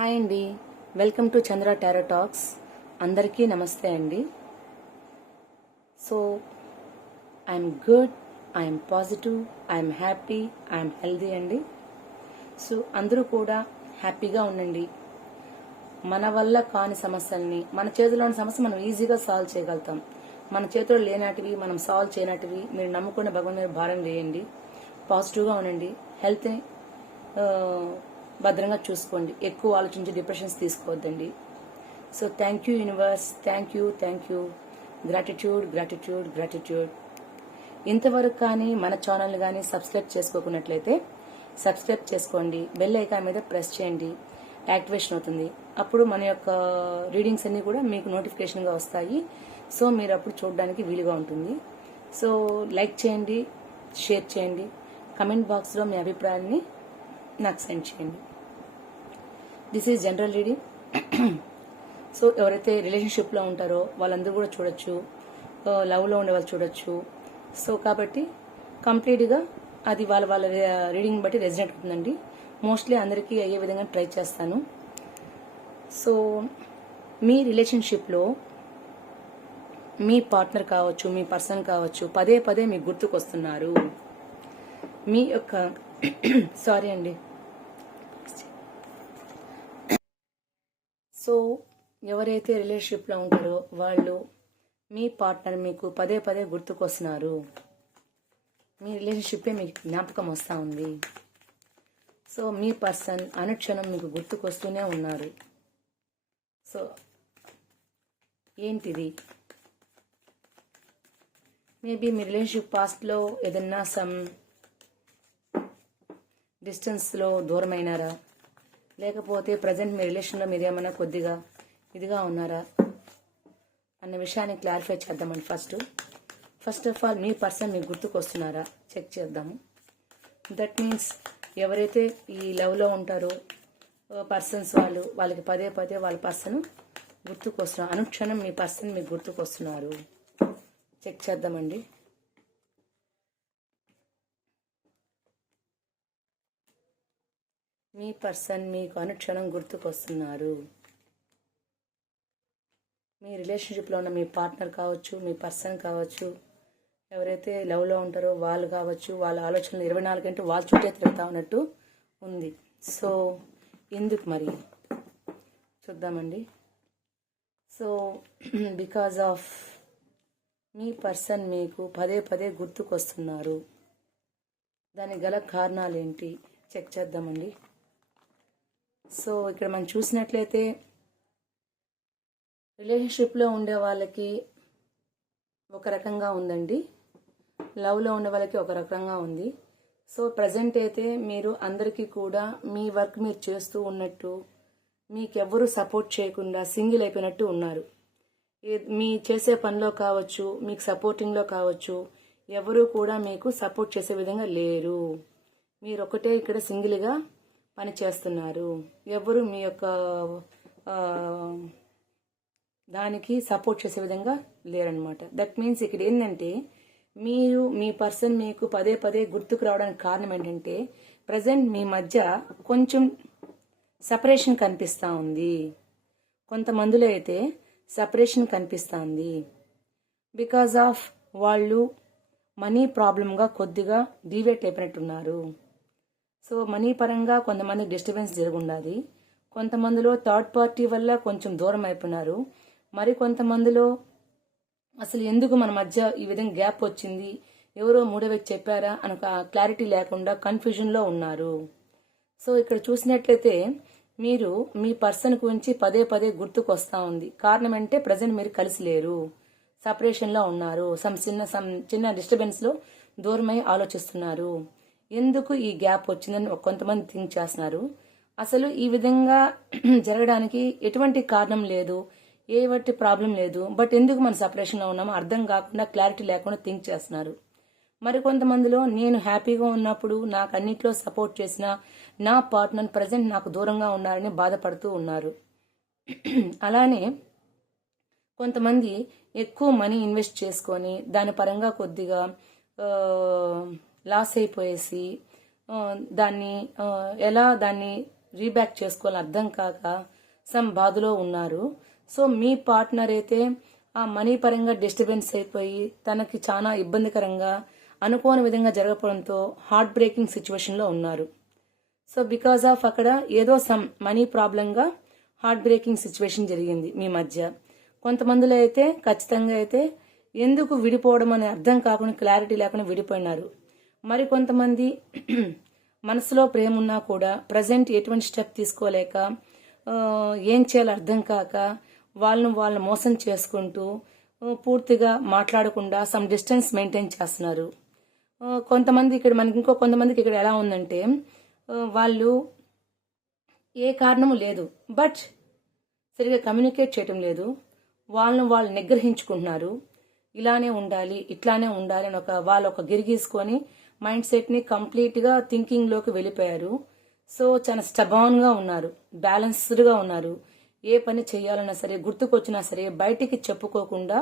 Hi అండి, welcome to Chandra tarot talks. అందరికీ నమస్తే అండి. So I'm good, I'm positive, I'm happy, I'm healthy అండి. సో అందరూ కూడా హ్యాపీగా ఉండండి. మన వల్ల కాని సమస్యల్ని, మన చేతిలోని సమస్య మనం ఈజీగా సాల్వ్ చేయగలుగుతాం. మన చేతిలో లేనటివి, మనం సాల్వ్ చేయనటివి మీరు నమ్ముకునే భగవంతుని మీద భారం వేయండి. పాజిటివ్గా ఉండండి. హెల్త్ని భద్రంగా చూసుకోండి. ఎక్కువ ఆలోచించి డిప్రెషన్స్ తీసుకోవద్దండి. So thank you universe, thank you, gratitude gratitude gratitude. ఇంతవరకు కానీ మన ఛానల్ కానీ సబ్స్క్రైబ్ చేసుకోకున్నట్లయితే సబ్స్క్రైబ్ చేసుకోండి. బెల్ ఐకాన్ మీద ప్రెస్ చేయండి, యాక్టివేషన్ అవుతుంది. అప్పుడు మన యొక్క రీడింగ్స్ అన్ని కూడా మీకు నోటిఫికేషన్గా వస్తాయి. సో మీరు అప్పుడు చూడడానికి వీలుగా ఉంటుంది. సో లైక్ చేయండి, షేర్ చేయండి, కమెంట్ బాక్స్లో మీ అభిప్రాయాన్ని నాకు సెండ్ చేయండి. This is general reading. So ఎవరైతే రిలేషన్షిప్లో ఉంటారో వాళ్ళందరూ కూడా చూడొచ్చు, లవ్లో ఉండే వాళ్ళు చూడొచ్చు. సో కాబట్టి కంప్లీట్గా అది వాళ్ళ రీడింగ్ బట్టి రెసిడెంట్ అవుతుందండి. మోస్ట్లీ అందరికీ అయ్యే విధంగా ట్రై చేస్తాను. సో మీ రిలేషన్షిప్లో మీ పార్ట్నర్ కావచ్చు, మీ పర్సన్ కావచ్చు, పదే పదే మీకు గుర్తుకొస్తున్నారు. మీ యొక్క సారీ అండి. సో ఎవరైతే రిలేషన్షిప్లో ఉంటారో వాళ్ళు, మీ పార్ట్నర్ మీకు పదే పదే గుర్తుకొస్తున్నారు. మీ రిలేషన్షిప్పే మీకు జ్ఞాపకం వస్తూ ఉంది. సో మీ పర్సన్ అనుక్షణం మీకు గుర్తుకొస్తూనే ఉన్నారు. సో ఏంటిది? మేబీ మీ రిలేషన్షిప్ పాస్ట్లో ఏదన్నా సమ్ డిస్టెన్స్లో దూరమైనారా, లేకపోతే ప్రజెంట్ మీ రిలేషన్లో మీరు ఏమైనా కొద్దిగా ఇదిగా ఉన్నారా అన్న విషయాన్ని క్లారిఫై చేద్దామండి. First of all me person మీకు గుర్తుకొస్తున్నారా చెక్ చేద్దాము. దట్ మీన్స్ ఎవరైతే ఈ లవ్లో ఉంటారో పర్సన్స్ వాళ్ళకి పదే పదే వాళ్ళ పర్సన్ గుర్తుకొస్తున్నారు. అనుక్షణం మీ పర్సన్ మీకు గుర్తుకొస్తున్నారు. చెక్ చేద్దామండి. మీ పర్సన్ మీకు అనుక్షణం గుర్తుకొస్తున్నారు. మీ రిలేషన్షిప్లో ఉన్న మీ పార్ట్నర్ కావచ్చు, మీ పర్సన్ కావచ్చు, ఎవరైతే లవ్లో ఉంటారో వాళ్ళు కావచ్చు, వాళ్ళ ఆలోచనలు 24 గంటలు వాళ్ళ చుట్టే తిరుగుతా ఉన్నట్టు ఉంది. సో ఎందుకు మరి చూద్దామండి. So because of me person మీకు పదే పదే గుర్తుకొస్తున్నారు. దానికి గల కారణాలు ఏంటి చెక్ చేద్దామండి. సో ఇక్కడ మనం చూసినట్లయితే రిలేషన్షిప్లో ఉండే వాళ్ళకి ఒక రకంగా ఉందండి, లవ్లో ఉండే వాళ్ళకి ఒక రకంగా ఉంది. సో ప్రజెంట్ అయితే మీరు అందరికీ కూడా మీ వర్క్ మీరు చేస్తూ ఉన్నట్టు, మీకెవ్వరూ సపోర్ట్ చేయకుండా సింగిల్ అయిపోయినట్టు ఉన్నారు. మీ చేసే పనిలో కావచ్చు, మీకు సపోర్టింగ్లో కావచ్చు, ఎవరూ కూడా మీకు సపోర్ట్ చేసే విధంగా లేరు. మీరు ఒకటే ఇక్కడ సింగిల్గా పని చేస్తున్నారు. ఎవరు మీ యొక్క దానికి సపోర్ట్ చేసే విధంగా లేరనమాట. దట్ మీన్స్ ఇక్కడ ఏంటంటే మీరు, మీ పర్సన్ మీకు పదే పదే గుర్తుకు రావడానికి కారణం ఏంటంటే ప్రజెంట్ మీ మధ్య కొంచెం సపరేషన్ కనిపిస్తూ ఉంది. కొంతమందిలో అయితే సపరేషన్ కనిపిస్తూ ఉంది. బికాజ్ ఆఫ్ వాళ్ళు మనీ ప్రాబ్లంగా కొద్దిగా డీవియేట్ అయిపోయినట్టున్నారు. సో మనీ పరంగా కొంతమంది డిస్టర్బెన్స్ జరుగుండాది. కొంతమందిలో థర్డ్ పార్టీ వల్ల కొంచెం దూరం అయిపోయినారు. మరి కొంతమందిలో అసలు ఎందుకు మన మధ్య ఈ విధంగా గ్యాప్ వచ్చింది, ఎవరో మూడో వ్యక్తి చెప్పారా అని క్లారిటీ లేకుండా కన్ఫ్యూజన్లో ఉన్నారు. సో ఇక్కడ చూసినట్లయితే మీరు మీ పర్సన్ గురించి పదే పదే గుర్తుకు వస్తూ ఉంది. కారణం అంటే ప్రజెంట్ మీరు కలిసి లేరు, సపరేషన్లో ఉన్నారు. చిన్న డిస్టర్బెన్స్లో దూరమై ఆలోచిస్తున్నారు. ఎందుకు ఈ గ్యాప్ వచ్చిందని కొంతమంది థింక్ చేస్తున్నారు. అసలు ఈ విధంగా జరగడానికి ఎటువంటి కారణం లేదు, ఏవట్టి ప్రాబ్లం లేదు. బట్ ఎందుకు మన సపరేషన్లో ఉన్నామో అర్థం కాకుండా, క్లారిటీ లేకుండా థింక్ చేస్తున్నారు. మరి కొంతమందిలో నేను హ్యాపీగా ఉన్నప్పుడు నాకు అన్నిట్లో సపోర్ట్ చేసిన నా పార్ట్నర్ ప్రజెంట్ నాకు దూరంగా ఉన్నారని బాధపడుతూ ఉన్నారు. అలానే కొంతమంది ఎక్కువ మనీ ఇన్వెస్ట్ చేసుకొని దాని పరంగా కొద్దిగా లాస్ అయిపోయేసి దాన్ని రీబ్యాక్ చేసుకోవాలని అర్థం కాక సమ్ బాధలో ఉన్నారు. సో మీ పార్ట్నర్ అయితే ఆ మనీ పరంగా డిస్టర్బెన్స్ అయిపోయి తనకి చాలా ఇబ్బందికరంగా అనుకోని విధంగా జరగడంతో హార్ట్ బ్రేకింగ్ సిచ్యువేషన్లో ఉన్నారు. సో బికాస్ ఆఫ్ అక్కడ ఏదో సమ్ మనీ ప్రాబ్లంగా హార్ట్ బ్రేకింగ్ సిచ్యువేషన్ జరిగింది మీ మధ్య. కొంతమందిలో అయితే ఖచ్చితంగా అయితే ఎందుకు విడిపోవడం అని అర్థం కాకుండా క్లారిటీ లేకుండా విడిపోయినారు. మరి కొంతమంది మనసులో ప్రేమ ఉన్నా కూడా ప్రజెంట్ ఎటువంటి స్టెప్ తీసుకోలేక ఏం చేయాలో అర్థం కాక వాళ్ళని మోసం చేసుకుంటూ పూర్తిగా మాట్లాడకుండా సమ్ డిస్టెన్స్ మెయింటైన్ చేస్తున్నారు. కొంతమంది ఇక్కడ మనకి ఇంకో కొంతమందికి ఇక్కడ ఎలా ఉందంటే వాళ్ళు ఏ కారణము లేదు బట్ సరిగా కమ్యూనికేట్ చేయటం లేదు, వాళ్ళు నిగ్రహించుకుంటున్నారు. ఇలానే ఉండాలి ఇట్లానే ఉండాలి అని వాళ్ళు ఒక గిరిగీసుకొని మైండ్ సెట్ని కంప్లీట్గా థింకింగ్లోకి వెళ్ళిపోయారు. సో చాలా స్టబాన్గా ఉన్నారు, బ్యాలెన్స్డ్గా ఉన్నారు. ఏ పని చేయాలన్నా సరే గుర్తుకొచ్చినా సరే బయటికి చెప్పుకోకుండా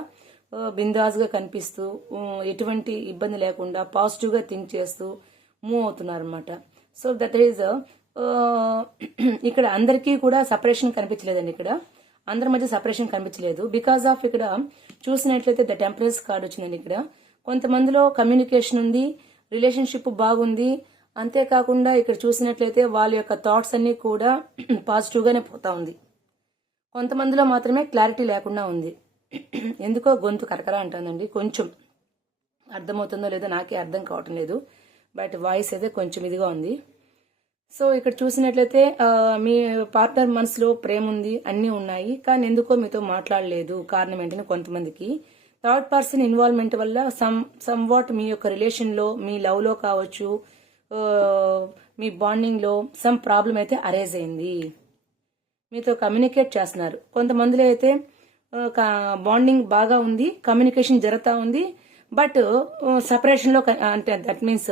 బిందాస్గా కనిపిస్తూ ఎటువంటి ఇబ్బంది లేకుండా పాజిటివ్గా థింక్ చేస్తూ మూవ్ అవుతున్నారు అనమాట. సో దట్ ఈజ్ ఇక్కడ అందరికీ కూడా సపరేషన్ కనిపించలేదండి. ఇక్కడ అందరి మధ్య సపరేషన్ కనిపించలేదు. బికాస్ ఆఫ్ ఇక్కడ చూసినట్లయితే ద టెంపరెన్స్ కార్డ్ వచ్చిందండి. ఇక్కడ కొంతమందిలో కమ్యూనికేషన్ ఉంది, రిలేషన్షిప్ బాగుంది. అంతేకాకుండా ఇక్కడ చూసినట్లయితే వాళ్ళ యొక్క థాట్స్ అన్ని కూడా పాజిటివ్గానే పోతా ఉంది. కొంతమందిలో మాత్రమే క్లారిటీ లేకుండా ఉంది. ఎందుకో గొంతు కరకరా అంటుందండి. కొంచెం అర్థమవుతుందో లేదో నాకే అర్థం కావటం లేదు, బట్ వాయిస్ అయితే కొంచెం ఇదిగా ఉంది. సో ఇక్కడ చూసినట్లయితే మీ పార్ట్నర్ మనసులో ప్రేమ ఉంది, అన్నీ ఉన్నాయి, కానీ ఎందుకో మీతో మాట్లాడలేదు. కారణం ఏంటని కొంతమందికి థర్డ్ పర్సన్ ఇన్వాల్వ్మెంట్ వల్ల సమ్ వాట్ మీ యొక్క రిలేషన్లో, మీ లవ్లో కావచ్చు, మీ బాండింగ్లో సమ్ ప్రాబ్లం అయితే అరైజ్ అయింది. మీతో కమ్యూనికేట్ చేస్తున్నారు. కొంతమందిలో అయితే బాండింగ్ బాగా ఉంది, కమ్యూనికేషన్ జరుగుతూ ఉంది, బట్ సపరేషన్లో అంటే దట్ మీన్స్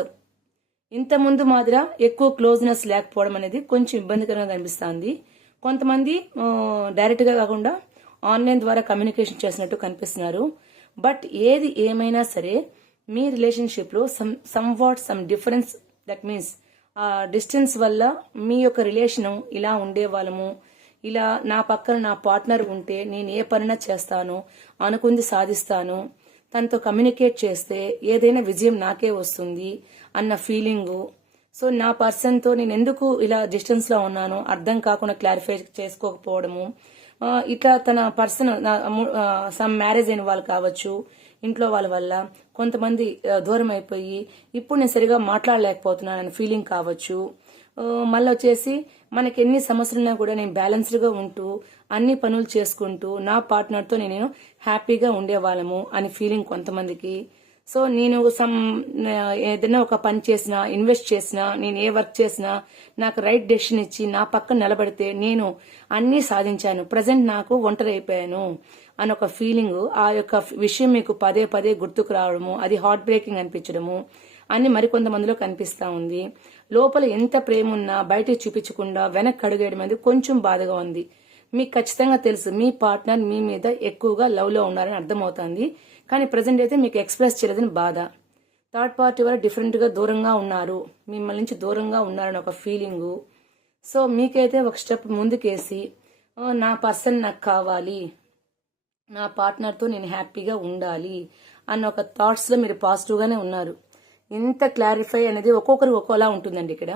ఇంత ముందు మాదిర ఎక్కువ క్లోజ్నెస్ లేకపోవడం అనేది కొంచెం ఇబ్బందికరంగా కనిపిస్తుంది. కొంతమంది డైరెక్ట్గా కాకుండా ఆన్లైన్ ద్వారా కమ్యూనికేషన్ చేసినట్టు కనిపిస్తున్నారు. బట్ ఏది ఏమైనా సరే మీ రిలేషన్షిప్లో సమ్ డిఫరెన్స్, దట్ మీన్స్ ఆ డిస్టెన్స్ వల్ల మీ యొక్క రిలేషన్ ఇలా ఉండేవాళ్ళము, ఇలా నా పక్కన నా పార్ట్నర్ ఉంటే నేను ఏ పనినా చేస్తాను, అనుకుంది సాధిస్తాను, తనతో కమ్యూనికేట్ చేస్తే ఏదైనా విజయం నాకే వస్తుంది అన్న ఫీలింగు. సో నా పర్సన్తో నేను ఎందుకు ఇలా డిస్టెన్స్లో ఉన్నానో అర్థం కాకుండా క్లారిఫై చేసుకోకపోవడము, ఇట్లా తన పర్సన్ సమ్ మ్యారేజ్ అయిన వాళ్ళు కావచ్చు, ఇంట్లో వాళ్ళ వల్ల కొంతమంది దూరం అయిపోయి ఇప్పుడు నేను సరిగా మాట్లాడలేకపోతున్నాను అనే ఫీలింగ్ కావచ్చు. మళ్ళీ వచ్చేసి మనకి ఎన్ని సమస్యలున్నా కూడా నేను బ్యాలెన్స్డ్గా ఉంటూ అన్ని పనులు చేసుకుంటూ నా పార్ట్నర్తో నేను హ్యాపీగా ఉండేవాళ్ళము అని ఫీలింగ్ కొంతమందికి. సో నేను ఏదైనా ఒక పని చేసినా, ఇన్వెస్ట్ చేసినా, నేను ఏ వర్క్ చేసినా నాకు రైట్ డెసిషన్ ఇచ్చి నా పక్కన నిలబడితే నేను అన్నీ సాధించాను, ప్రజెంట్ నాకు ఒంటరి అయిపోయాను అని ఒక ఫీలింగ్. ఆ యొక్క విషయం మీకు పదే పదే గుర్తుకు రావడము, అది హార్ట్ బ్రేకింగ్ అనిపించడము అని మరికొంతమందిలో కనిపిస్తా ఉంది. లోపల ఎంత ప్రేమ ఉన్నా బయటకు చూపించకుండా వెనక్కి అడుగేయడం అనేది కొంచెం బాధగా ఉంది. మీకు ఖచ్చితంగా తెలుసు మీ పార్ట్నర్ మీ మీద ఎక్కువగా లవ్లో ఉన్నారని అర్థమవుతుంది, కానీ ప్రజెంట్ అయితే మీకు ఎక్స్ప్రెస్ చేయలేదని బాధ. థర్డ్ పార్టీ వల్ల డిఫరెంట్గా దూరంగా ఉన్నారు, మిమ్మల్ని నుంచి దూరంగా ఉన్నారని ఒక ఫీలింగు. సో మీకైతే ఒక స్టెప్ ముందుకేసి నా పర్సన్ నాకు కావాలి, నా పార్ట్నర్తో నేను హ్యాపీగా ఉండాలి అన్న ఒక థాట్స్లో మీరు పాజిటివ్గానే ఉన్నారు. ఇంత క్లారిఫై అనేది ఒక్కొక్కరికి ఒక్కోలా ఉంటుందండి ఇక్కడ.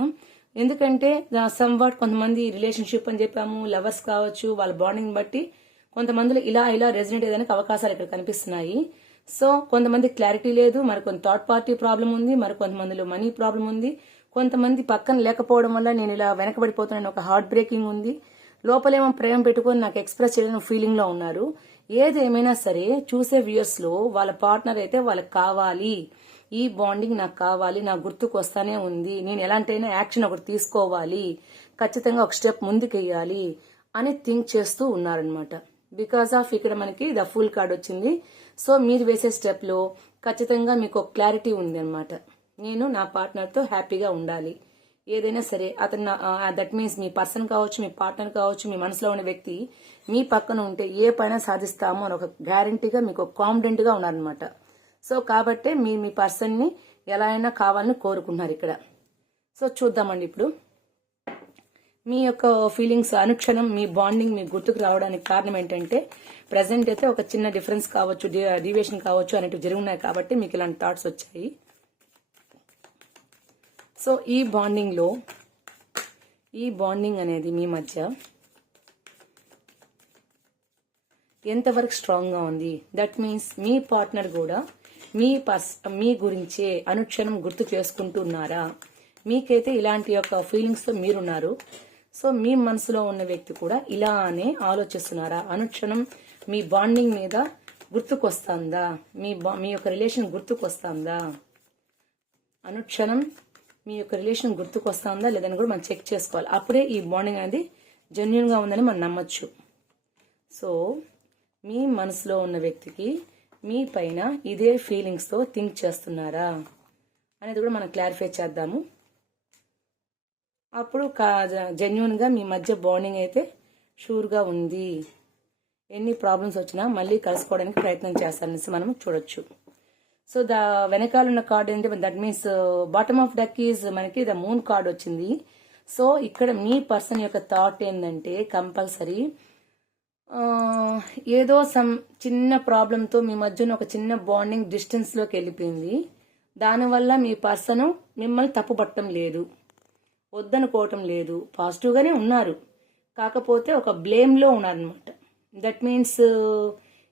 ఎందుకంటే సమ్వాట్ కొంతమంది రిలేషన్షిప్ అని చెప్పాము, లవర్స్ కావచ్చు, వాళ్ళ బాండింగ్ బట్టి కొంతమందిలో ఇలా రెసిడెంట్ అయ్యేదానికి అవకాశాలు ఇక్కడ కనిపిస్తున్నాయి. సో కొంతమంది క్లారిటీ లేదు, మరికొంత థర్డ్ పార్టీ ప్రాబ్లం ఉంది, మరికొంతమందిలో మనీ ప్రాబ్లం ఉంది, కొంతమంది పక్కన లేకపోవడం వల్ల నేను ఇలా వెనకబడిపోతున్నాను ఒక హార్ట్ బ్రేకింగ్ ఉంది, లోపలేమో ప్రేమ పెట్టుకొని నాకు ఎక్స్ప్రెస్ చేయడం ఫీలింగ్లో ఉన్నారు. ఏది ఏమైనా సరే చూసే వ్యూయర్స్లో వాళ్ళ పార్ట్నర్ అయితే వాళ్ళకి కావాలి, ఈ బాండింగ్ నాకు కావాలి, నాకు గుర్తుకు వస్తానే ఉంది, నేను ఎలాంటైనా యాక్షన్ ఒకటి తీసుకోవాలి, ఖచ్చితంగా ఒక స్టెప్ ముందుకెయ్యాలి అని థింక్ చేస్తూ ఉన్నారనమాట. బికాస్ ఆఫ్ ఇక్కడ మనకి ద ఫుల్ కార్డ్ వచ్చింది. సో మీరు వేసే స్టెప్లో ఖచ్చితంగా మీకు ఒక క్లారిటీ ఉంది అనమాట. నేను నా పార్ట్నర్తో హ్యాపీగా ఉండాలి, ఏదైనా సరే అతను దట్ మీన్స్ మీ పర్సన్ కావచ్చు, మీ పార్ట్నర్ కావచ్చు, మీ మనసులో ఉన్న వ్యక్తి మీ పక్కన ఉంటే ఏ పైన సాధిస్తామో అని ఒక గ్యారంటీగా మీకు కాన్ఫిడెంట్గా ఉన్నారనమాట. సో కాబట్టే మీరు మీ పర్సన్ని ఎలా అయినా కావాలని కోరుకుంటున్నారు ఇక్కడ. సో చూద్దామండి ఇప్పుడు మీ యొక్క ఫీలింగ్స్ అనుక్షణం మీ బాండింగ్ మీకు గుర్తుకు రావడానికి కారణం ఏంటంటే ప్రజెంట్ అయితే ఒక చిన్న డిఫరెన్స్ కావచ్చు, డీవియేషన్ కావచ్చు అనేటివి జరుగున్నాయి కాబట్టి మీకు ఇలాంటి థాట్స్ వచ్చాయి. సో ఈ బాండింగ్ అనేది మీ మధ్య ఎంతవరకు స్ట్రాంగ్గా ఉంది. దట్ మీన్స్ మీ పార్ట్నర్ కూడా మీ గురించే అనుక్షణం గుర్తు చేసుకుంటున్నారా? మీకైతే ఇలాంటి యొక్క ఫీలింగ్స్తో మీరున్నారు. సో మీ మనసులో ఉన్న వ్యక్తి కూడా ఇలానే ఆలోచిస్తున్నారా? అనుక్షణం మీ బాండింగ్ మీద గుర్తుకొస్తుందా? మీ యొక్క రిలేషన్ గుర్తుకొస్తుందా? అనుక్షణం మీ యొక్క రిలేషన్ గుర్తుకొస్తుందా లేదని కూడా మనం చెక్ చేసుకోవాలి. అప్పుడే ఈ బాండింగ్ అనేది జెన్యూన్గా ఉందని మనం నమ్మచ్చు. సో మీ మనసులో ఉన్న వ్యక్తికి మీ పైన ఇదే ఫీలింగ్స్తో థింక్ చేస్తున్నారా అనేది కూడా మనం క్లారిఫై చేద్దాము. అప్పుడు జెన్యూన్గా మీ మధ్య బాండింగ్ అయితే షూర్గా ఉంది. ఎన్ని ప్రాబ్లమ్స్ వచ్చినా మళ్ళీ కలుసుకోవడానికి ప్రయత్నం చేస్తారనేసి మనం చూడొచ్చు. సో వెనకాల ఉన్న కార్డ్ ఏంటంటే that means bottom of duck is మనకి ద మూన్ కార్డ్ వచ్చింది. సో ఇక్కడ మీ పర్సన్ యొక్క థాట్ ఏంటంటే కంపల్సరీ ఏదో చిన్న ప్రాబ్లంతో మీ మధ్యన ఒక చిన్న బాండింగ్ డిస్టెన్స్లోకి వెళ్ళిపోయింది. దానివల్ల మీ పర్సన్ మిమ్మల్ని తప్పుపట్టడం లేదు, వద్దనుకోవటం లేదు, పాజిటివ్గానే ఉన్నారు. కాకపోతే ఒక బ్లేమ్లో ఉన్నారనమాట. దట్ మీన్స్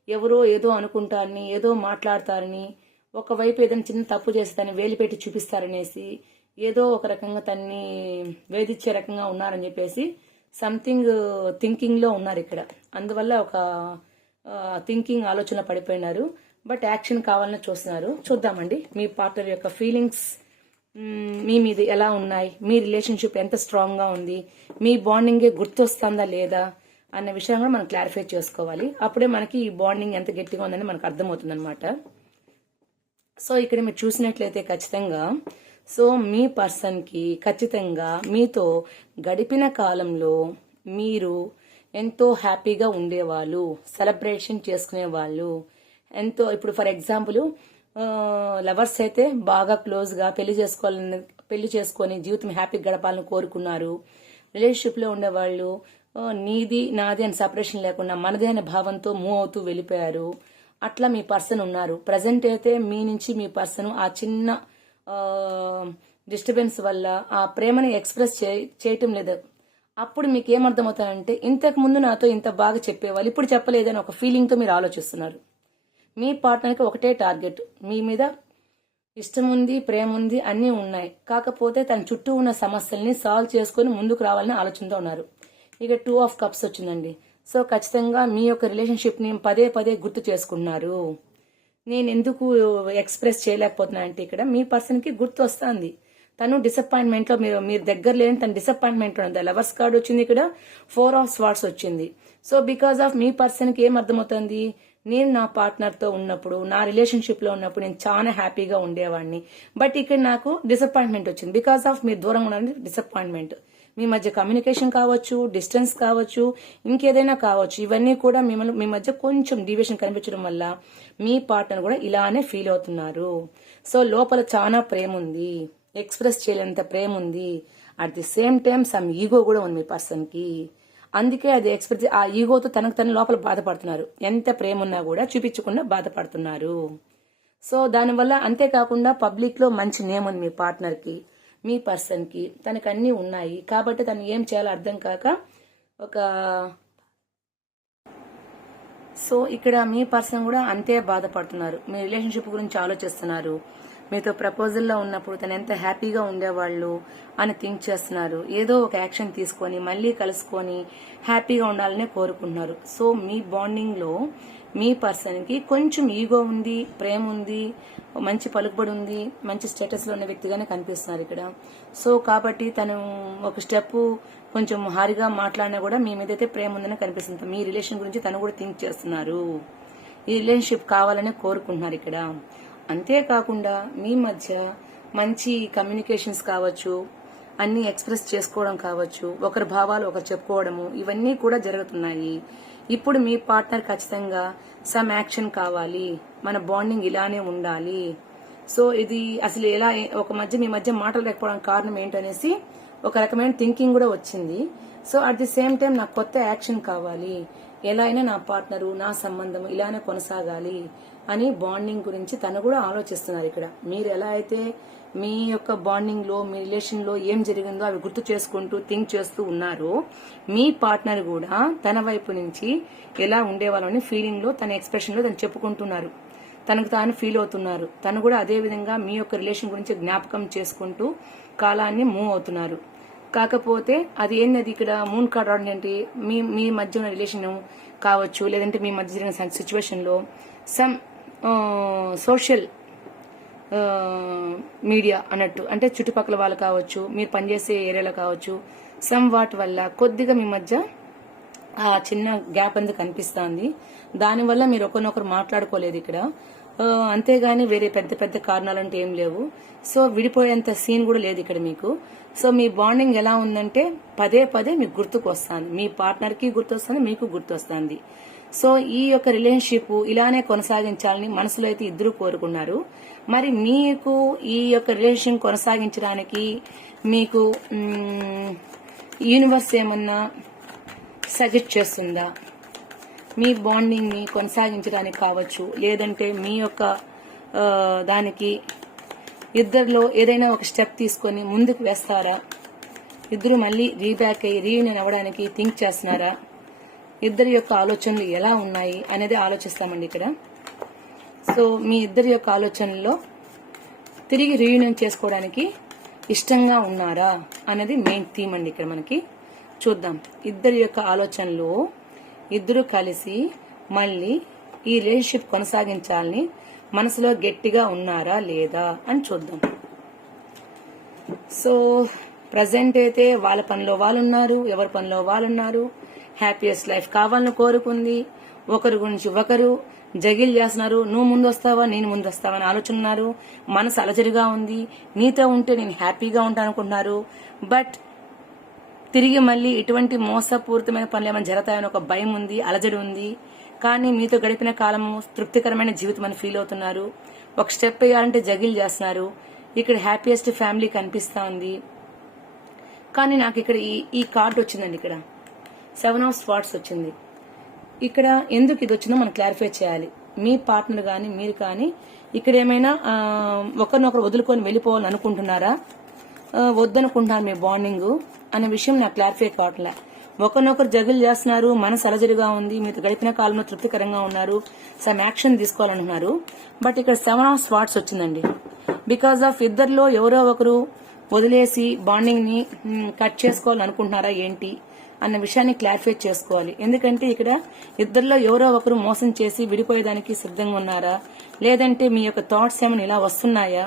ఎవరో ఏదో అనుకుంటారని, ఏదో మాట్లాడతారని, ఒకవైపు ఏదైనా చిన్న తప్పు చేసి దాన్ని వేలు పెట్టి చూపిస్తారనేసి, ఏదో ఒక రకంగా తన్ని వేధించే రకంగా ఉన్నారని చెప్పేసి సంథింగ్ థింకింగ్లో ఉన్నారు ఇక్కడ. అందువల్ల ఒక థింకింగ్ ఆలోచన పడిపోయినారు. బట్ యాక్షన్ కావాలని చూస్తున్నారు. చూద్దామండి మీ పార్ట్నర్ యొక్క ఫీలింగ్స్ మీ మీద ఎలా ఉన్నాయి, మీ రిలేషన్షిప్ ఎంత స్ట్రాంగ్గా ఉంది, మీ బాండింగే గుర్తొస్తుందా లేదా అన్న విషయం కూడా మనం క్లారిఫై చేసుకోవాలి. అప్పుడే మనకి ఈ బాండింగ్ ఎంత గట్టిగా ఉందని మనకు అర్థమవుతుంది అనమాట. సో ఇక్కడ మీరు చూసినట్లయితే ఖచ్చితంగా మీ పర్సన్కి ఖచ్చితంగా మీతో గడిపిన కాలంలో మీరు ఎంతో హ్యాపీగా ఉండేవాళ్ళు, సెలబ్రేషన్ చేసుకునేవాళ్ళు. ఎంతో ఇప్పుడు ఫర్ ఎగ్జాంపుల్ లవర్స్ అయితే బాగా క్లోజ్గా పెళ్లి చేసుకొని జీవితం హ్యాపీగా గడపాలని కోరుకున్నారు. రిలేషన్షిప్లో ఉండేవాళ్ళు నీది నాది అని సపరేషన్ లేకుండా మనదే అనే భావంతో మూవ్ అవుతూ వెళ్ళిపోయారు. అట్లా మీ పర్సన్ ఉన్నారు. ప్రజెంట్ అయితే మీ నుంచి మీ పర్సన్ ఆ చిన్న డిస్టర్బెన్స్ వల్ల ఆ ప్రేమని ఎక్స్ప్రెస్ చేయటం లేదు. అప్పుడు మీకు ఏమర్థమవుతాయంటే ఇంతకు ముందు నాతో ఇంత బాగా చెప్పేవాళ్ళు ఇప్పుడు చెప్పలేదని ఒక ఫీలింగ్తో మీరు ఆలోచిస్తున్నారు. మీ పార్ట్నర్కి ఒకటే టార్గెట్, మీ మీద ఇష్టం ఉంది, ప్రేమ ఉంది, అన్నీ ఉన్నాయి. కాకపోతే తన చుట్టూ ఉన్న సమస్యల్ని సాల్వ్ చేసుకుని ముందుకు రావాలని ఆలోచనతో ఉన్నారు. ఇక 2 of Cups వచ్చిందండి. సో ఖచ్చితంగా మీ యొక్క రిలేషన్షిప్ని పదే పదే గుర్తు చేసుకున్నారు. నేను ఎందుకు ఎక్స్ప్రెస్ చేయలేకపోతున్నా అంటే ఇక్కడ మీ పర్సన్కి గుర్తు వస్తుంది. తను డిసప్పాయింట్మెంట్లో మీరు దగ్గర లేని తను డిసప్పాయింట్మెంట్ ఉంది. లవర్స్ కార్డ్ వచ్చింది, ఇక్కడ 4 of Swords వచ్చింది. సో బికాస్ ఆఫ్ మీ పర్సన్కి ఏం అర్థమవుతుంది, నేను నా పార్ట్నర్తో ఉన్నప్పుడు, నా రిలేషన్షిప్లో ఉన్నప్పుడు నేను చాలా హ్యాపీగా ఉండేవాడిని. బట్ ఇక్కడ నాకు డిసప్పాయింట్మెంట్ వచ్చింది. బికాస్ ఆఫ్ మీరు దూరంగా ఉన్నారని డిసప్పాయింట్మెంట్. మీ మధ్య కమ్యూనికేషన్ కావచ్చు, డిస్టెన్స్ కావచ్చు, ఇంకేదైనా కావచ్చు, ఇవన్నీ కూడా మీ మధ్య కొంచెం డీవియేషన్ కనిపించడం వల్ల మీ పార్ట్నర్ కూడా ఇలానే ఫీల్ అవుతున్నారు. సో లోపల చాలా ప్రేమ ఉంది, ఎక్స్ప్రెస్ చేయలేనంత ప్రేమ ఉంది. At the same time some ego కూడా ఉంది మీ పర్సన్కి. అందుకే అది ఎక్స్ప్రెస్ ఆ ఈగోతో తన లోపల బాధపడుతున్నారు. ఎంత ప్రేమ ఉన్నా కూడా చూపించకుండా బాధపడుతున్నారు. సో దానివల్ల అంతేకాకుండా పబ్లిక్లో మంచి నేమ్ ఉంది మీ పార్ట్నర్కి, మీ పర్సన్కి. తనకు అన్నీ ఉన్నాయి కాబట్టి తను ఏం చేయాలో అర్థం కాక సో ఇక్కడ మీ పర్సన్ కూడా అంతే బాధపడుతున్నారు. మీ రిలేషన్షిప్ గురించి ఆలోచిస్తున్నారు. మీతో ప్రపోజల్లో ఉన్నప్పుడు తను ఎంత హ్యాపీగా ఉండేవాళ్ళు అని థింక్ చేస్తున్నారు. ఏదో ఒక యాక్షన్ తీసుకొని మళ్ళీ కలుసుకొని హ్యాపీగా ఉండాలని కోరుకుంటున్నారు. సో మీ బాండింగ్లో మీ పర్సన్కి కొంచెం ఈగో ఉంది, ప్రేమ ఉంది, మంచి పలుకుబడి ఉంది, మంచి స్టేటస్లో ఉన్న వ్యక్తిగానే కనిపిస్తున్నారు ఇక్కడ. సో కాబట్టి తను ఒక స్టెప్ కొంచెం హారిగా మాట్లాడినా కూడా మీ మీద అయితే ప్రేమ ఉందని కనిపిస్తుంది. మీ రిలేషన్ గురించి తను కూడా థింక్ చేస్తున్నారు. ఈ రిలేషన్షిప్ కావాలని కోరుకుంటున్నారు ఇక్కడ. అంతేకాకుండా మీ మధ్య మంచి కమ్యూనికేషన్స్ కావచ్చు, అన్ని ఎక్స్ప్రెస్ చేసుకోవడం కావచ్చు, ఒకరి భావాలు ఒకరు చెప్పుకోవడము, ఇవన్నీ కూడా జరుగుతున్నాయి. ఇప్పుడు మీ పార్ట్నర్ ఖచ్చితంగా సమ్ యాక్షన్ కావాలి, మన బాండింగ్ ఇలానే ఉండాలి. సో ఇది అసలు ఎలా మీ మధ్య మాటలు లేకపోవడానికి కారణం ఏంటనేసి ఒక రకమైన థింకింగ్ కూడా వచ్చింది. So at the same time నాకు కొత్త యాక్షన్ కావాలి, ఎలా అయినా నా పార్ట్నరు నా సంబంధం ఇలానే కొనసాగాలి అని బాండింగ్ గురించి తను కూడా ఆలోచిస్తున్నారు. ఇక్కడ మీరు ఎలా అయితే మీ యొక్క బాండింగ్ లో మీ రిలేషన్ లో ఏం జరిగిందో అవి గుర్తు చేసుకుంటూ థింక్ చేస్తూ ఉన్నారో, మీ పార్ట్నర్ కూడా తన వైపు నుంచి ఎలా ఉండేవాళ్ళని ఫీలింగ్ లో తన ఎక్స్ప్రెషన్ లో తను చెప్పుకుంటున్నారు, తనకు తాను ఫీల్ అవుతున్నారు. తను కూడా అదే విధంగా మీ యొక్క రిలేషన్ గురించి జ్ఞాపకం చేసుకుంటూ కాలాన్ని మూవ్ అవుతున్నారు. కాకపోతే అది ఏంటది ఇక్కడ మూన్ కార్డ్ రావడం ఏంటి, మీ మధ్య ఉన్న రిలేషన్ కావచ్చు, లేదంటే మీ మధ్య జరిగిన సిచ్యువేషన్ లో సమ్ సోషల్ మీడియా అన్నట్టు, అంటే చుట్టుపక్కల వాళ్ళు కావచ్చు, మీరు పనిచేసే ఏరియాలో కావచ్చు, సమ్ వాట్ వల్ల కొద్దిగా మీ మధ్య ఆ చిన్న గ్యాప్ అనేది కనిపిస్తుంది. దానివల్ల మీరు ఒకరినొకరు మాట్లాడుకోలేదు ఇక్కడ. అంతేగాని వేరే పెద్ద పెద్ద కారణాలు అంటే ఏం లేవు. సో విడిపోయేంత సీన్ కూడా లేదు ఇక్కడ మీకు. సో మీ బాండింగ్ ఎలా ఉందంటే పదే పదే మీకు గుర్తుకు వస్తుంది, మీ పార్ట్నర్ కి గుర్తొస్తుంది, మీకు గుర్తొస్తుంది. సో ఈ యొక్క రిలేషన్షిప్ ఇలానే కొనసాగించాలని మనసులో అయితే ఇద్దరు కోరుకున్నారు. మరి మీకు ఈ యొక్క రిలేషన్ కొనసాగించడానికి మీకు యూనివర్స్ ఏమన్నా సజెస్ట్ చేస్తుందా? మీ బాండింగ్ ని కొనసాగించడానికి కావచ్చు, లేదంటే మీ యొక్క దానికి ఇద్దరిలో ఏదైనా ఒక స్టెప్ తీసుకొని ముందుకు వేస్తారా? ఇద్దరు మళ్ళీ రీబ్యాక్ అయ్యి రీయూనియన్ అవ్వడానికి థింక్ చేస్తున్నారా? ఇద్దరి యొక్క ఆలోచనలు ఎలా ఉన్నాయి అనేది ఆలోచిస్తామండి ఇక్కడ. సో మీ ఇద్దరి యొక్క ఆలోచనల్లో తిరిగి రీయూనియన్ చేసుకోవడానికి ఇష్టంగా ఉన్నారా అనేది మెయిన్ థీమ్ అండి ఇక్కడ మనకి. చూద్దాం, ఇద్దరి యొక్క ఆలోచనలు ఇద్దరు కలిసి మళ్ళీ ఈ రిలేషన్షిప్ కొనసాగించాలని మనసులో గట్టిగా ఉన్నారా లేదా అని చూద్దాం. సో ప్రజెంట్ అయితే వాళ్ళ పనిలో వాళ్ళు ఉన్నారు, ఎవరి పనిలో వాళ్ళు ఉన్నారు. హ్యాపీయెస్ట్ లైఫ్ కావాలని కోరుకుంది, ఒకరి గురించి ఒకరు జగిల్ చేస్తున్నారు. నువ్వు ముందు వస్తావా, నేను ముందు వస్తావా అని ఆలోచన ఉన్నారు. మనసు అలజడిగా ఉంది, నీతో ఉంటే నేను హ్యాపీగా ఉంటాను అనుకుంటున్నారు. బట్ తిరిగి మళ్ళీ ఇటువంటి మోసపూరితమైన పనులు ఏమైనా జరుగుతాయని ఒక భయం ఉంది, అలజడి ఉంది. కానీ మీతో గడిపిన కాలము తృప్తికరమైన జీవితం అని ఫీల్ అవుతున్నారు. ఒక స్టెప్ వేయాలంటే జగిల్ చేస్తున్నారు. ఇక్కడ హ్యాపీయెస్ట్ ఫ్యామిలీ కనిపిస్తా ఉంది. కానీ నాకు ఇక్కడ ఈ కార్డు వచ్చిందండి, ఇక్కడ 7 of Swords వచ్చింది. ఇక్కడ ఎందుకు ఇది వచ్చిందో మనం క్లారిఫై చేయాలి. మీ పార్ట్నర్ గాని మీరు కానీ ఇక్కడ ఏమైనా ఒకరినొకరు వదులుకొని వెళ్ళిపోవాలని అనుకుంటున్నారా, వద్దనుకుంటున్నారు మీ బాండింగ్ అనే విషయం నాకు క్లారిఫై కావట్లే. ఒకరినొకరు జగులు చేస్తున్నారు, మనసు అలజడిగా ఉంది, మీతో గడిపిన కాలంలో తృప్తికరంగా ఉన్నారు, సమ్ యాక్షన్ తీసుకోవాలంటున్నారు. బట్ ఇక్కడ 7 of Swords వచ్చిందండి. బికాస్ ఆఫ్ ఇద్దరిలో ఎవరో ఒకరు వదిలేసి బాండింగ్ ని కట్ చేసుకోవాలనుకుంటున్నారా ఏంటి అన్న విషయాన్ని క్లారిఫై చేసుకోవాలి. ఎందుకంటే ఇక్కడ ఇద్దరిలో ఎవరో ఒకరు మోసం చేసి విడిపోయేదానికి సిద్ధంగా ఉన్నారా, లేదంటే మీ యొక్క థాట్స్ ఏమైనా ఇలా వస్తున్నాయా?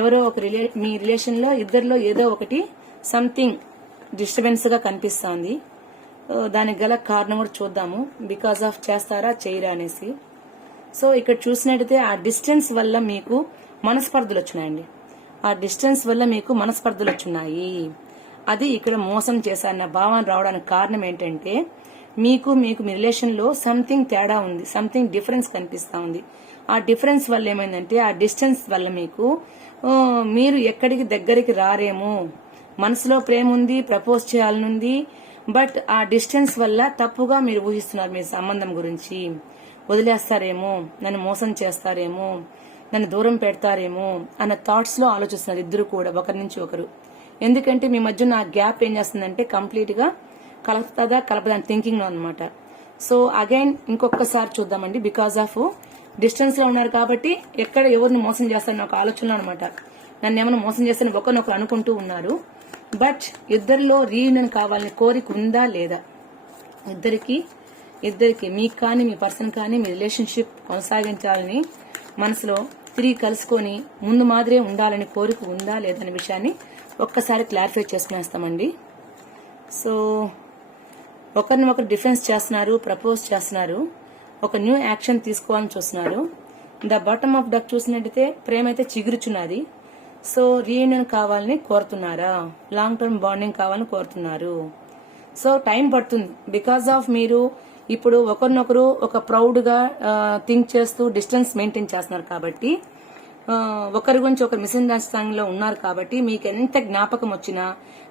ఎవరో ఒక మీ రిలేషన్ లో ఇద్దరిలో ఏదో ఒకటి సంథింగ్ డిస్టర్బెన్స్ గా కనిపిస్తోంది. దానికి గల కారణం కూడా చూద్దాము. బికాస్ ఆఫ్ చేస్తారా చేయరా అనేసి. సో ఇక్కడ చూసినట్టయితే ఆ డిస్టెన్స్ వల్ల మీకు మనస్పర్ధలు వచ్చినాయండి. ఆ డిస్టెన్స్ వల్ల మీకు మనస్పర్ధలు వచ్చున్నాయి. అది ఇక్కడ మోసం చేశారన్న భావన రావడానికి కారణం ఏంటంటే మీకు మీ రిలేషన్ లో సంథింగ్ తేడా ఉంది, సంథింగ్ డిఫరెన్స్ కనిపిస్తా ఉంది. ఆ డిఫరెన్స్ వల్ల ఏమైందంటే ఆ డిస్టెన్స్ వల్ల మీకు మీరు ఎక్కడికి దగ్గరికి రారేమో, మనసులో ప్రేమ ఉంది, ప్రపోజ్ చేయాలనుంది. బట్ ఆ డిస్టెన్స్ వల్ల తప్పుగా మీరు ఊహిస్తున్నారు మీ సంబంధం గురించి. వదిలేస్తారేమో, నన్ను మోసం చేస్తారేమో, నన్ను దూరం పెడతారేమో అన్న థాట్స్ లో ఆలోచిస్తున్నారు ఇద్దరు కూడా ఒకరి నుంచి ఒకరు. ఎందుకంటే మీ మధ్య నా గ్యాప్ ఏం చేస్తుందంటే కంప్లీట్ గా కలుపుతుందా కలపదని థింకింగ్ లో అనమాట. సో అగైన్ ఇంకొకసారి చూద్దామండి. బికాస్ ఆఫ్ డిస్టెన్స్ లో ఉన్నారు కాబట్టి ఎక్కడ ఎవరిని మోసం చేస్తారని ఒక ఆలోచనలో అనమాట. నన్ను ఏమైనా మోసం చేస్తారని ఒకరినొకరు అనుకుంటూ ఉన్నారు. బట్ ఇద్దరిలో రీయూనియన్ కావాలని కోరిక ఉందా లేదా? ఇద్దరికి మీకు కానీ మీ పర్సన్ కానీ మీ రిలేషన్షిప్ కొనసాగించాలని మనసులో తిరిగి కలుసుకొని ముందు మాదిరే ఉండాలని కోరిక ఉందా లేదనే విషయాన్ని ఒక్కసారి క్లారిఫై చేసుకునేస్తామండి. సో ఒకరిని ఒకరు డిఫెన్స్ చేస్తున్నారు, ప్రపోజ్ చేస్తున్నారు, ఒక న్యూ యాక్షన్ తీసుకోవాలని చూస్తున్నారు. ద బాటమ్ ఆఫ్ డక్ చూసినట్టయితే ప్రేమ అయితే చిగురుచున్నది. సో రీయూనియన్ కావాలని కోరుతున్నారా, లాంగ్ టర్మ్ బాండింగ్ కావాలని కోరుతున్నారు. సో టైం పడుతుంది. బికాస్ ఆఫ్ మీరు ఇప్పుడు ఒకరినొకరు ఒక ప్రౌడ్ గా థింక్ చేస్తూ డిస్టెన్స్ మెయింటైన్ చేస్తున్నారు కాబట్టి ఒకరి గురించి ఒకరు మిస్అండర్స్టాండింగ్ లో ఉన్నారు కాబట్టి మీకు ఎంత జ్ఞాపకం వచ్చినా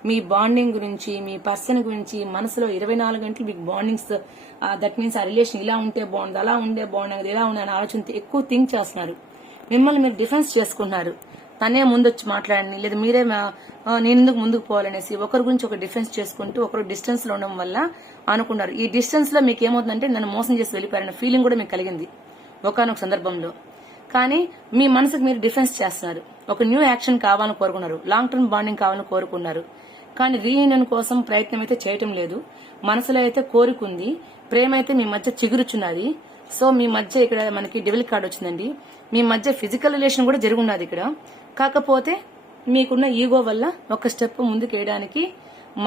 మీ బాండింగ్ గురించి మీ పర్సన్ గురించి మనసులో 24 గంటలు మీకు బాండింగ్స్ దట్ మీన్స్ ఆ రిలేషన్ ఇలా ఉంటే బాగుంది, అలా ఉండే బాగుండదు, ఇలా ఉండే అని ఆలోచన ఎక్కువ థింక్ చేస్తున్నారు. మిమ్మల్ని మీరు డిఫెన్స్ చేసుకుంటున్నారు. తనే ముందొచ్చి మాట్లాడండి, లేదా మీరే నేను ఎందుకు ముందుకు పోవాలనేసి ఒకరి గురించి ఒక డిఫెన్స్ చేసుకుంటూ ఒకరు డిస్టెన్స్ లో ఉండడం వల్ల అనుకున్నారు. ఈ డిస్టెన్స్ లో మీకు ఏమవుతుందంటే నన్ను మోసం చేసి వెళ్ళిపోయారన్న ఫీలింగ్ కూడా మీకు కలిగింది ఒకనొక సందర్భంలో. కానీ మీ మనసుకు మీరు డిఫెన్స్ చేస్తున్నారు. ఒక న్యూ యాక్షన్ కావాలని కోరుకున్నారు, లాంగ్ టర్మ్ బాండింగ్ కావాలని కోరుకున్నారు. కానీ రీయూనియన్ కోసం ప్రయత్నం అయితే చేయటం లేదు. మనసులో అయితే కోరుకుంది, ప్రేమ అయితే మీ మధ్య చిగురుచున్నది. సో మీ మధ్య ఇక్కడ మనకి డెవిల్ కార్డ్ వచ్చిందండి. మీ మధ్య ఫిజికల్ రిలేషన్ కూడా జరుగున్నది ఇక్కడ. కాకపోతే మీకున్న ఈగో వల్ల ఒక స్టెప్ ముందుకు వేయడానికి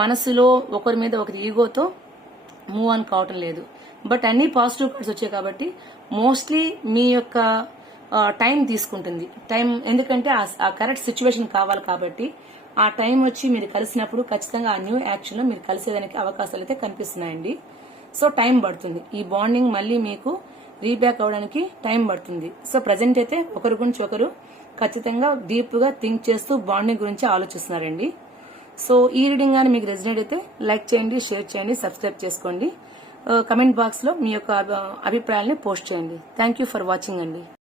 మనసులో ఒకరి మీద ఒకరి ఈగోతో మూవ్ ఆన్ కావటం లేదు. బట్ అన్ని పాజిటివ్ కార్డ్స్ వచ్చాయి కాబట్టి మోస్ట్లీ మీ యొక్క టైం తీసుకుంటుంది. టైం ఎందుకంటే ఆ కరెక్ట్ సిచ్యువేషన్ కావాలి కాబట్టి ఆ టైం వచ్చి మీరు కలిసినప్పుడు ఖచ్చితంగా ఆ న్యూ యాక్షన్ లో మీరు కలిసేదానికి అవకాశాలు అయితే కనిపిస్తున్నాయండి. సో టైం పడుతుంది. ఈ బాండింగ్ మళ్ళీ మీకు రీబ్యాక్ అవడానికి టైం పడుతుంది. సో ప్రజెంట్ అయితే ఒకరి గురించి ఒకరు ఖచ్చితంగా డీప్ గా థింక్ చేస్తూ బాండింగ్ గురించి ఆలోచిస్తున్నారండి. సో ఈ రీడింగ్ గానీ మీకు రెజనేట్ అయితే లైక్ చేయండి, షేర్ చేయండి, సబ్స్క్రైబ్ చేసుకోండి. కమెంట్ బాక్స్ లో మీ యొక్క అభిప్రాయాలని పోస్ట్ చేయండి. థ్యాంక్ యూ ఫర్ వాచింగ్ అండి.